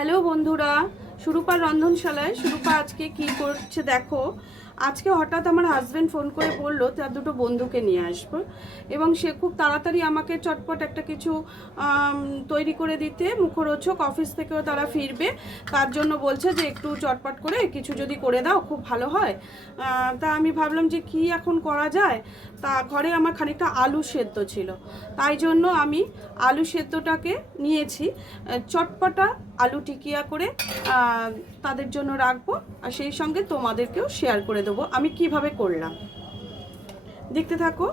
Hello বন্ধুরা, সুরূপার রন্ধনশালায় সুরূপা আজকে কি করছে দেখো। আজকে হঠাৎ আমার হাজব্যান্ড ফোন করে বলল তার দুটো বন্ধুকে নিয়ে আসবো, এবং সে খুব তাড়াতাড়ি আমাকে চটপট একটা কিছু তৈরি করে দিতে, মুখরোচক, অফিস থেকেও তারা ফিরবে, তার জন্য বলছে যে একটু চটপট করে কিছু যদি করে দাও খুব ভালো হয়। তা আমি ভাবলাম যে কি এখন করা যায়। তা ঘরে আমার খানিকটা আলু সেদ্ধ ছিল, তাই জন্য আমি আলু সেদ্ধটাকে নিয়েছি, চটপটা আলু টিকিয়া করে তাদের জন্য রাখবো, আর সেই সঙ্গে তোমাদেরকেও শেয়ার করে দেবো আমি কিভাবে করলাম। দেখতে থাকো।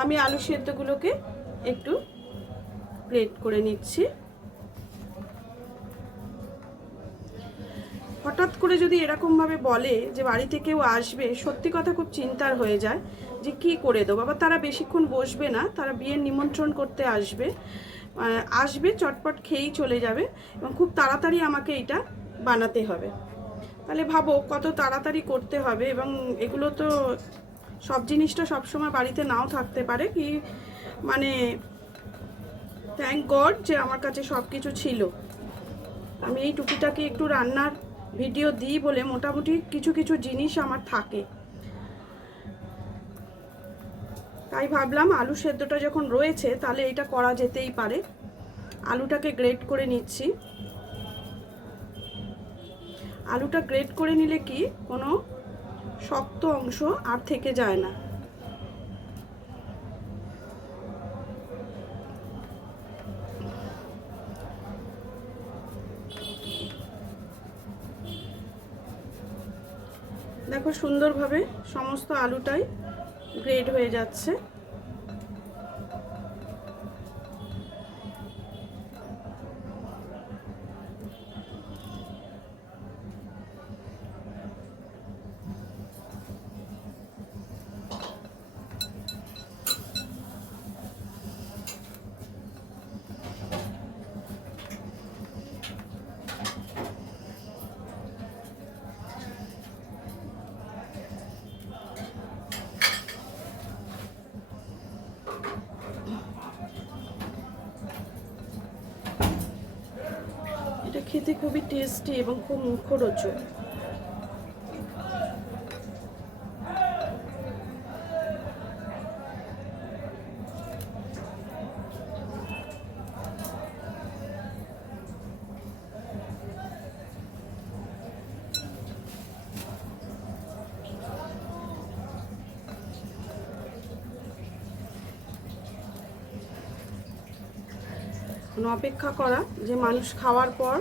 আমি আলু সেদ্ধগুলোকে একটু গ্রেট করে নিচ্ছি। হঠাৎ করে যদি এরকমভাবে বলে যে বাড়িতে কেউ আসবে, সত্যি কথা খুব চিন্তার হয়ে যায় যে কি করে দেবো। আবার তারা বেশিক্ষণ বসবে না, তারা বিয়ের নিমন্ত্রণ করতে আসবে চটপট খেয়েই চলে যাবে, এবং খুব তাড়াতাড়ি আমাকে এটা বানাতে হবে। তাহলে ভাবো কত তাড়াতাড়ি করতে হবে, এবং এগুলো তো সব জিনিসটা সবসময় বাড়িতে নাও থাকতে পারে, কি মানে থ্যাংক গড যে আমার কাছে সব কিছু ছিল। আমি এই টুকিটাকে একটু রান্নার ভিডিও দিই বলে মোটামুটি কিছু কিছু জিনিস আমার থাকে। তাই ভাবলাম আলু সেদ্ধটা যখন রয়েছে তাহলে এটা করা যেতেই পারে। আলুটাকে গ্রেট করে নিচ্ছি। আলুটা গ্রেট করে নিলে কি কোনো শক্ত অংশ আর থেকে যায় না। দেখো সুন্দরভাবে সমস্ত আলুটাই গ্রেড হয়ে যাচ্ছে। এটা খেতে খুবই টেস্টি এবং খুব মুখরোচক। অপেক্ষা করা যে মানুষ খাওয়ার পর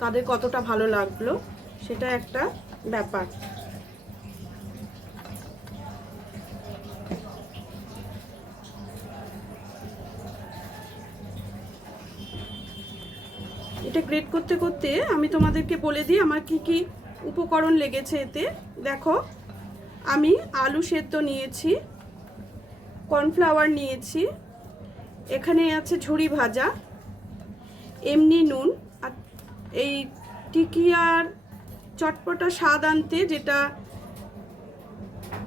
তাদের কতটা ভালো লাগলো সেটা একটা ব্যাপার। এটা গ্রেট করতে করতে আমি তোমাদেরকে বলে দিই আমার কি কি উপকরণ লেগেছে এতে। দেখো, আমি আলু সেদ্ধ নিয়েছি, কর্নফ্লাওয়ার নিয়েছি, এখানে আছে ঝুরি ভাজা, এমনি নুন, আর এই টিকিয়ার চটপটা স্বাদ আনতে যেটা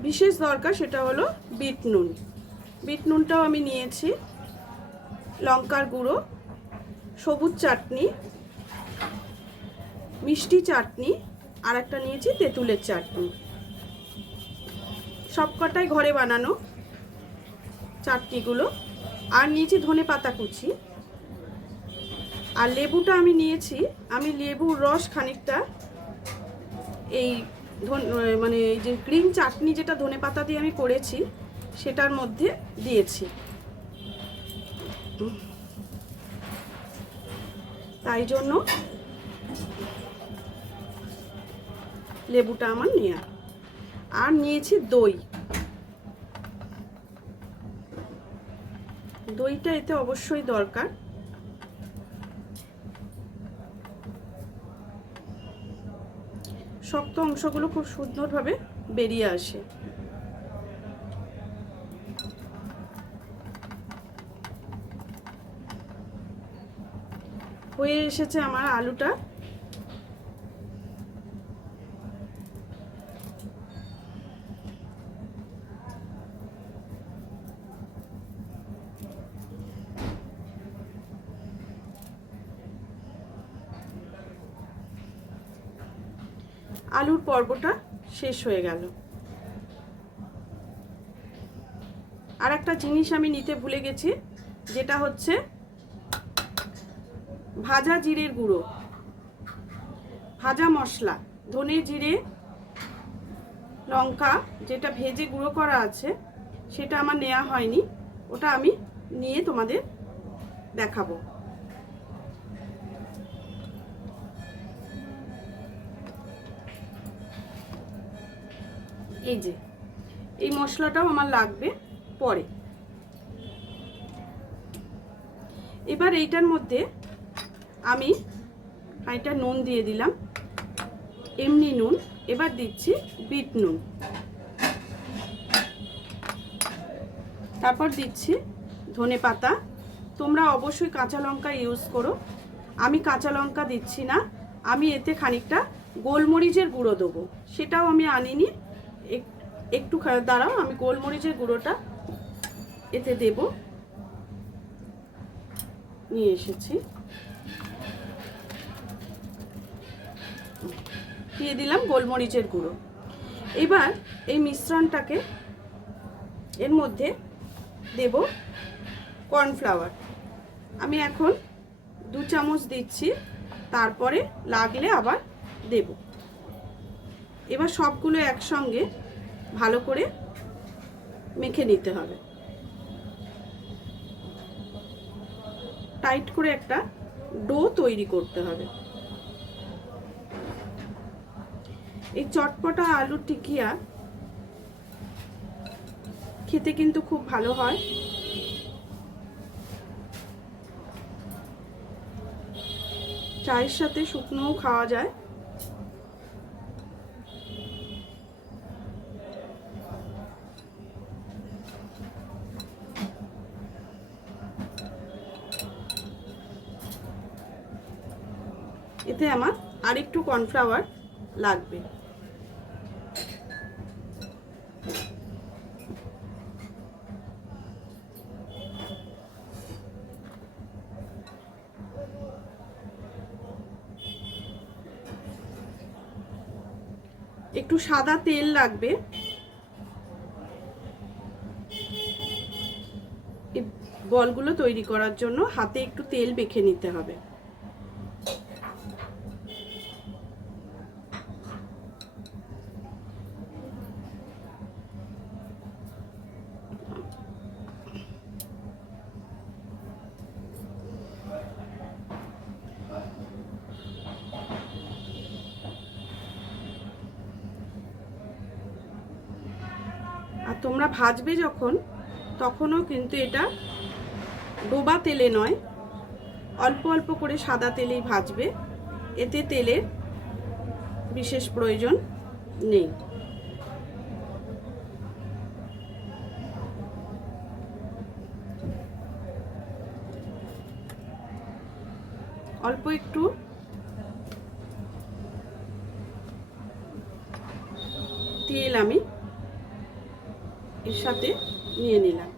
বিশেষ দরকার সেটা হলো বিট নুন। বিট নুনটাও আমি নিয়েছি, লঙ্কার গুঁড়ো, সবুজ চাটনি, মিষ্টি চাটনি, আর একটা নিয়েছি তেঁতুলের চাটনি। সবকটাই ঘরে বানানো চাটনিগুলো। আর নিয়েছি ধনে পাতা কুচি, আর লেবুটা আমি নিয়েছি, আমি লেবুর রস খানিকটা এই মানে এই যে গ্রিন চাটনি যেটা ধনে পাতা দিয়ে আমি করেছি সেটার মধ্যে দিয়েছি। তাই জন্য লেবুটা আমার নেওয়া। আর নিয়েছি দই। দইটা এতে অবশ্যই দরকার। শক্ত অংশগুলো খুব সুন্দরভাবে বেরিয়ে আসে। হয়ে এসেছে আমার আলুটা। আলুর পর্বটা শেষ হয়ে গেল। আর একটা জিনিস আমি নিতে ভুলে গেছি, যেটা হচ্ছে ভাজা জিরের গুঁড়ো, ভাজা মশলা, ধনে জিরে লঙ্কা যেটা ভেজে গুঁড়ো করা আছে, সেটা আমার নেওয়া হয়নি, ওটা আমি নিয়ে তোমাদের দেখাবো। এই যে এই মশলাটাও আমার লাগবে পরে। এবার এইটার মধ্যে আমি এটা নুন দিয়ে দিলাম, এমনি নুন। এবার দিচ্ছি বিট নুন, তারপর দিচ্ছি ধনে পাতা। তোমরা অবশ্যই কাঁচা লঙ্কা ইউজ করো, আমি কাঁচা লঙ্কা দিচ্ছি না। আমি এতে খানিকটা গোলমরিচের গুঁড়ো দেবো, সেটাও আমি আনিনি, একটু দাঁড়াও, আমি গোলমরিচের গুঁড়োটা এতে দেব, নিয়ে এসেছি, দিয়ে দিলাম গোলমরিচের গুঁড়ো। এবার এই মিশ্রণটাকে এর মধ্যে দেব কর্নফ্লাওয়ার। আমি এখন 2 চামচ দিচ্ছি, তারপরে লাগলে আবার দেব। এবার সবগুলো একসঙ্গে ভালো করে মেখে নিতে হবে, টাইট করে একটা ডো তৈরি করতে হবে। এই চটপটা আলুর টিকিয়া খেতে কিন্তু খুব ভালো হয়। চায়ের সাথে শুকনোও খাওয়া যায়। এতে আমার আরেকটু কর্নফ্লাওয়ার লাগবে। একটু সাদা তেল লাগবে, এই বলগুলো তৈরি করার জন্য হাতে একটু তেল মেখে নিতে হবে। আর তোমরা ভাজবে যখন, তখনও কিন্তু এটা ডোবা তেলে নয়, অল্প অল্প করে সাদা তেলেই ভাজবে, এতে তেলের বিশেষ প্রয়োজন নেই। অল্প একটু তেল আমি এর সাথে নিয়ে নিলাম।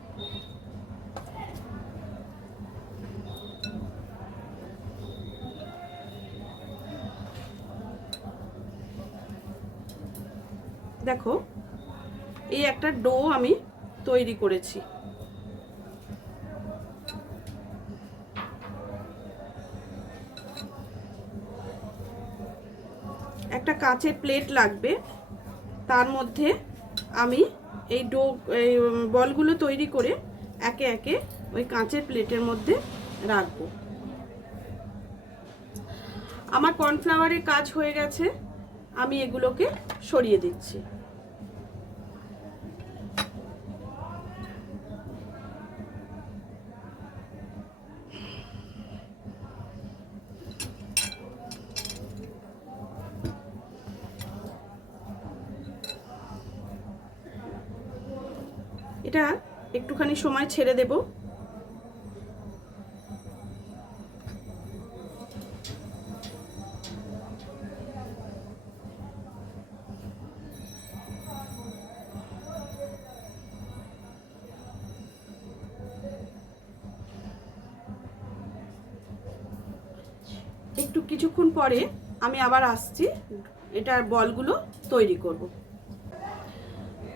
দেখো এই একটা ডো আমি তৈরি করেছি। একটা কাঁচের প্লেট লাগবে, তার মধ্যে আমি এই বলগুলো তৈরি করে একে একে ওই কাঁচের প্লেটের মধ্যে রাখবো। আমার কর্নফ্লাওয়ারের কাজ হয়ে গেছে, আমি এগুলোকে সরিয়ে দিচ্ছি। এটা একটুখানি সময় ছেড়ে দেব। একটু কিছুক্ষণ পরে আমি আবার আসছি এটার বলগুলো তৈরি করব।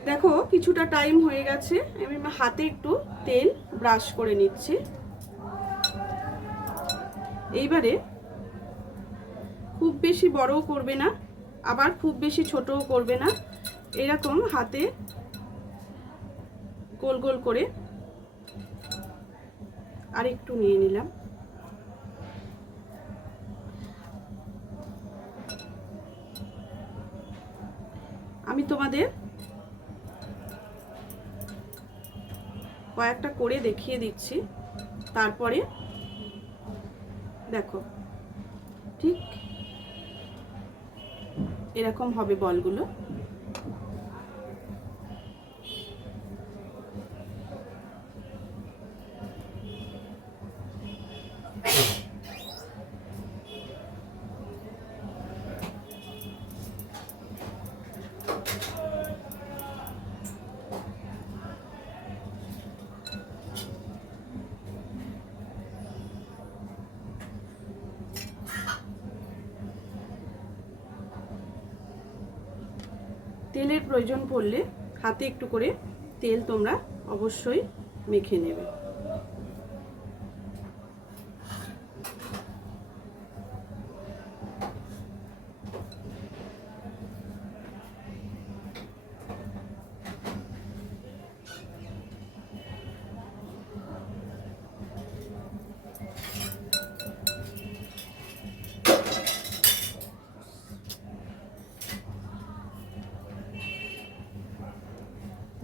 দেখো কিছুটা টাইম হয়ে গেছে, আমি হাতে একটু তেল ব্রাশ করে নিচ্ছি। এইবারে খুব বেশি বড়ও করবে না, আবার খুব বেশি ছোটও করবে না, এরকম হাতে গোল গোল করে আর একটু নিয়ে নিলাম। আমি তোমাদের কয়েকটা করে দেখিয়ে দিচ্ছি, তারপরে দেখো ঠিক এরকম হবে বলগুলো। তেলের প্রয়োজন পড়লে হাতে একটু করে তেল তোমরা অবশ্যই মেখে নেবে।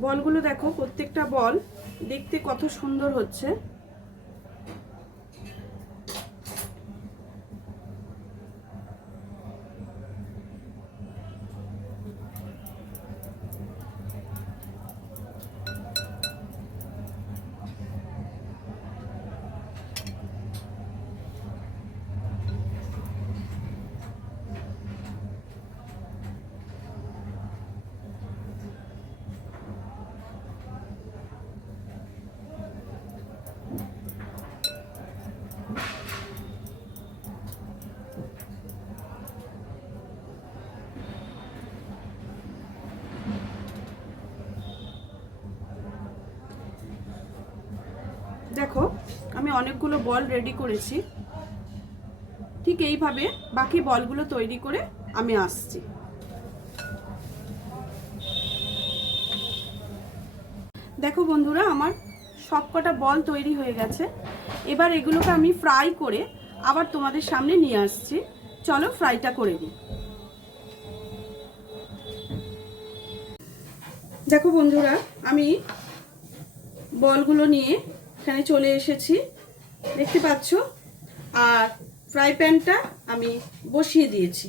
বলগুলো দেখো প্রত্যেকটা বল দেখতে কত সুন্দর হচ্ছে। দেখো আমি অনেকগুলো বল রেডি করেছি, ঠিক এইভাবে বাকি বলগুলো তৈরি করে আমি আসছি। দেখো বন্ধুরা আমার সবকটা বল তৈরি হয়ে গেছে, এবার এগুলোকে আমি ফ্রাই করে আবার তোমাদের সামনে নিয়ে আসছি। চলো ফ্রাইটা করে নিই। দেখো বন্ধুরা আমি বলগুলো নিয়ে এখানে চলে এসেছি, দেখতে পাচ্ছ, আর ফ্রাই প্যানটা আমি বসিয়ে দিয়েছি।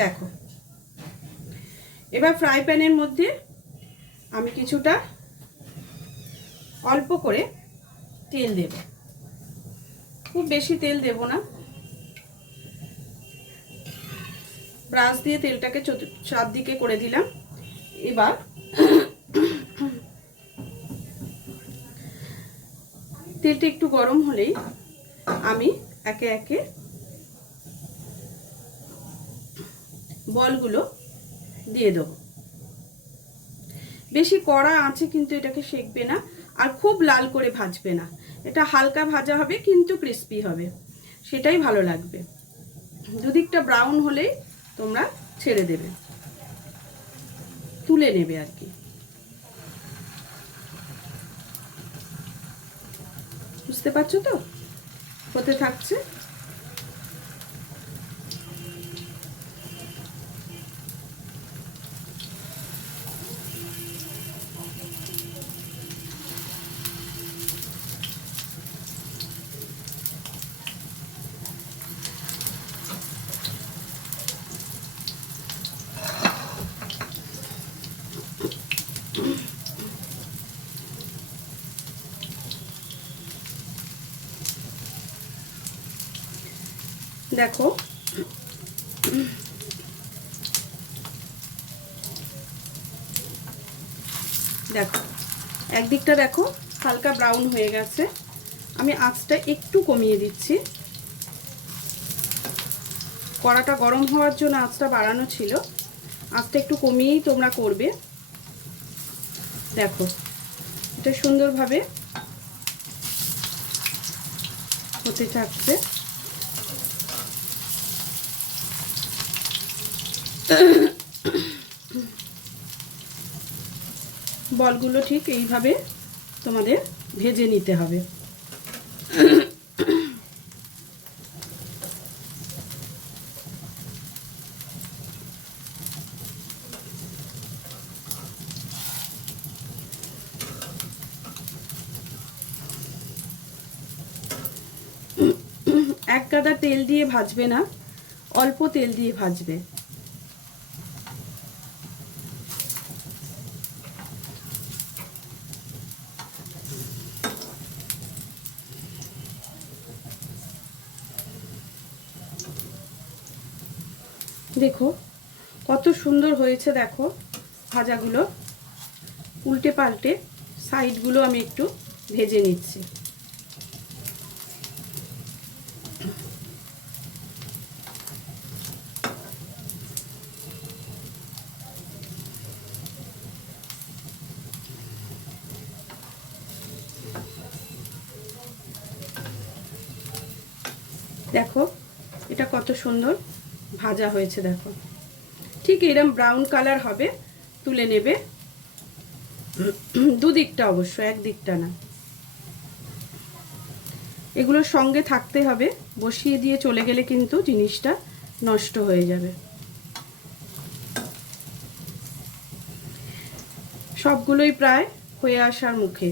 দেখো এবার ফ্রাই প্যানের মধ্যে আমি কিছুটা অল্প করে তেল দেব, খুব বেশি তেল দেব না। ব্রাশ দিয়ে তেলটাকে চারদিকে করে দিলাম। এবার তেলটা একটু গরম হলেই আমি একে একে বলগুলো দিয়ে দেবো। বেশি কড়া আঁচে কিন্তু এটাকে সেঁকবে না, আর খুব লাল করে ভাজবে না, এটা হালকা ভাজা হবে কিন্তু ক্রিস্পি হবে, সেটাই ভালো লাগবে। দুদিকটা ব্রাউন হলেই তোমরা ছেড়ে দেবে, তুলে নেবে আর কি। বুঝতে পারছো তো, হতে থাকছে। দেখো দেখো একদিকটা দেখো হালকা ব্রাউন হয়ে গেছে, আমি আঁচটা একটু কমিয়ে দিচ্ছি। কড়াটা গরম হওয়ার জন্য আঁচটা বাড়ানো ছিল, আঁচটা একটু কমিয়েই তোমরা করবে। দেখো এটা সুন্দরভাবে হতে থাকছে। বলগুলো ঠিক এইভাবে তোমাদের ভেজে নিতে হবে। এক গাদা তেল দিয়ে ভাজবে না, অল্প তেল দিয়ে ভাজবে। দেখো কত সুন্দর হয়েছে, দেখো ভাজাগুলো। উল্টে পাল্টে সাইডগুলো আমি একটু ভেজে নিচ্ছি। দেখো এটা কত সুন্দর ভাজা হয়েছে। দেখো ঠিক এরকম ব্রাউন কালার হবে, তুলে নেবে। দুদিকটা অবশ্য, একদিকটা না। এগুলোর সঙ্গে থাকতে হবে, বসিয়ে দিয়ে চলে গেলে কিন্তু জিনিসটা নষ্ট হয়ে যাবে। সবগুলোই প্রায় হয়ে আসার মুখে।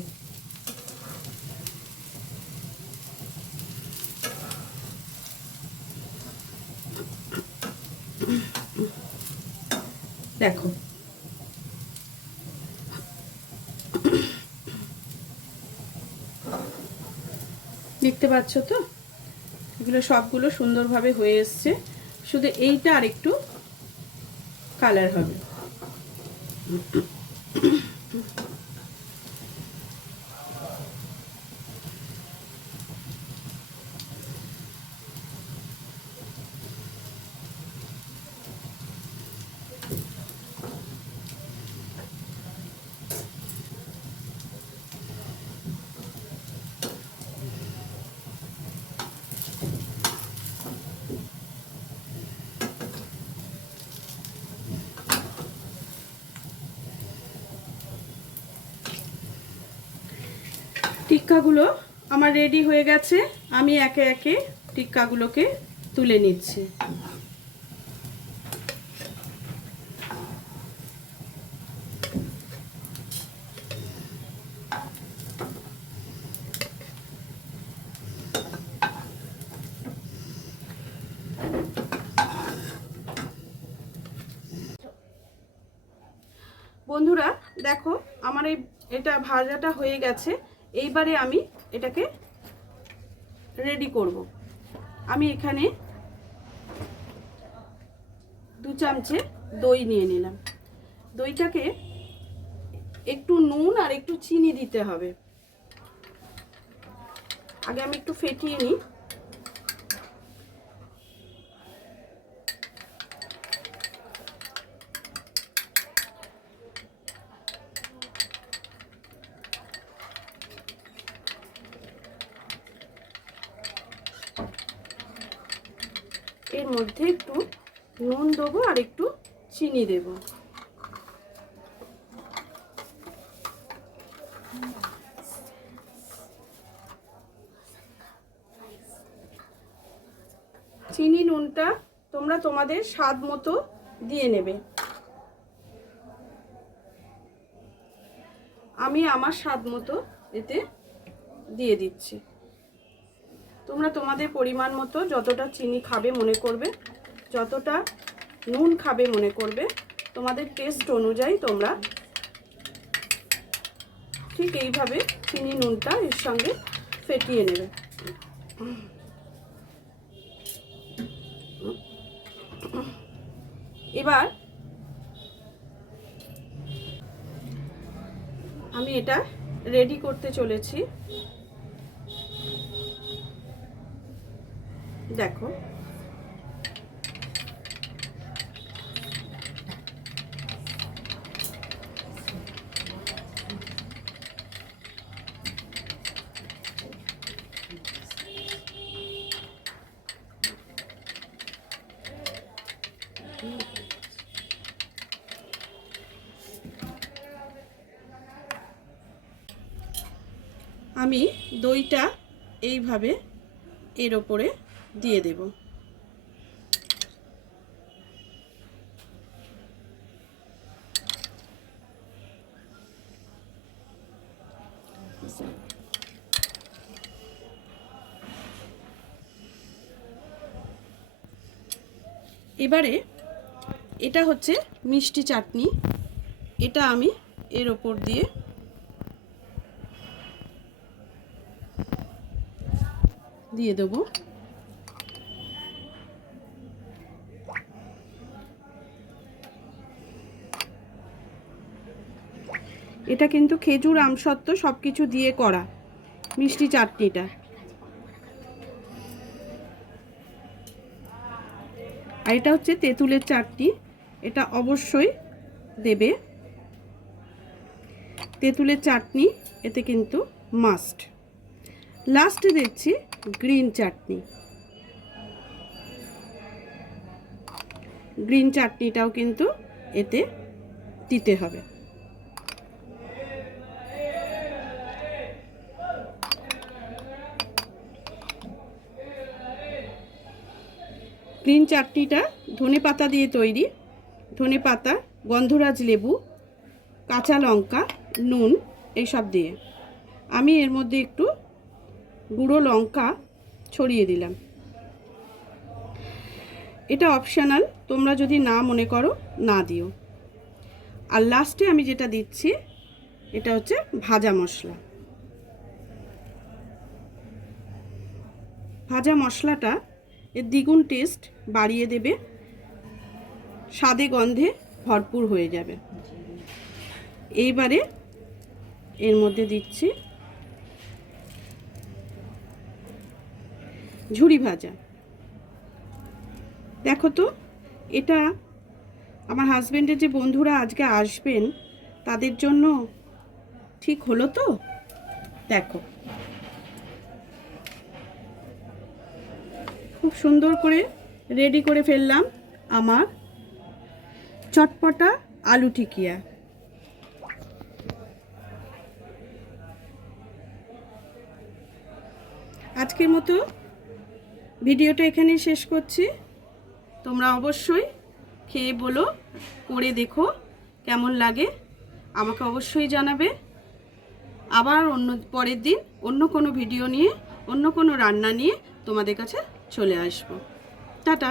দেখো দেখতে পাচ্ছ তো, এগুলো সবগুলো সুন্দরভাবে হয়ে এসছে। শুধু এইটা আর একটু কালার হবে। টিক্কাগুলো আমার রেডি হয়ে গেছে। আমি একে একে টিক্কাগুলোকে তুলে নিচ্ছি। বন্ধুরা দেখো আমার এটা ভাজাটা হয়ে গেছে। এইবারে আমি এটাকে রেডি করব। আমি এখানে 2 চামচে দই নিয়ে নিলাম। দইটাকে একটু নুন আর একটু চিনি দিতে হবে। আগে আমি একটু ফেটিয়ে নিই। এর মধ্যে একটু নুন দেবো আর একটু চিনি দেব। চিনি নুনটা তোমরা তোমাদের স্বাদ মতো দিয়ে নেবে। আমি আমার স্বাদ মতো এতে দিয়ে দিচ্ছি। তোমরা তোমাদের পরিমাণ মতো যতটা চিনি খাবে মনে করবে, যতটা নুন খাবে মনে করবে, তোমাদের টেস্ট অনুযায়ী তোমরা ঠিক এইভাবে চিনি নুনটা এর সঙ্গে ফেটিয়ে নেবে। এবার আমি এটা রেডি করতে চলেছি। দেখো আমি দইটা এইভাবে এর ওপরে দিয়ে দেব। এবারে এটা হচ্ছে মিষ্টি চাটনি, এটা আমি এর ওপর দিয়ে দেব। এটা কিন্তু খেজুর আমসত্ত্ব সব কিছু দিয়ে করা মিষ্টি চাটনিটা। আর এটা হচ্ছে তেঁতুলের চাটনি, এটা অবশ্যই দেবে। তেঁতুলের চাটনি এতে কিন্তু মাস্ট। লাস্টে দিচ্ছি গ্রিন চাটনি। গ্রিন চাটনিটাও কিন্তু এতে দিতে হবে। গ্রিন চাটনিটা ধনেপাতা দিয়ে তৈরি। ধনেপাতা, গন্ধরাজ লেবু, কাঁচা লঙ্কা, নুন এইসব দিয়ে। আমি এর মধ্যে একটু গুঁড়ো লঙ্কা ছড়িয়ে দিলাম। এটা অপশনাল, তোমরা যদি না মনে করো না দিও। আর লাস্টে আমি যেটা দিচ্ছি এটা হচ্ছে ভাজা মশলা। ভাজা মশলাটা এর দ্বিগুণ টেস্ট বাড়িয়ে দেবে, স্বাদে গন্ধে ভরপুর হয়ে যাবে। এইবারে এর মধ্যে দিচ্ছি ঝুরি ভাজা। দেখো তো, এটা আমার হাজবেন্ডের যে বন্ধুরা আজকে আসবেন তাদের জন্য ঠিক হলো তো? দেখো খুব সুন্দর করে রেডি করে ফেললাম আমার চটপটা আলু টিকিয়া। আজকের মতো ভিডিওটা এখানেই শেষ করছি। তোমরা অবশ্যই খেয়ে বলো, করে দেখো কেমন লাগে, আমাকে অবশ্যই জানাবে। আবার পরের দিন অন্য কোনো ভিডিও নিয়ে, অন্য কোনো রান্না নিয়ে তোমাদের কাছে চলে আসবো। টাটা।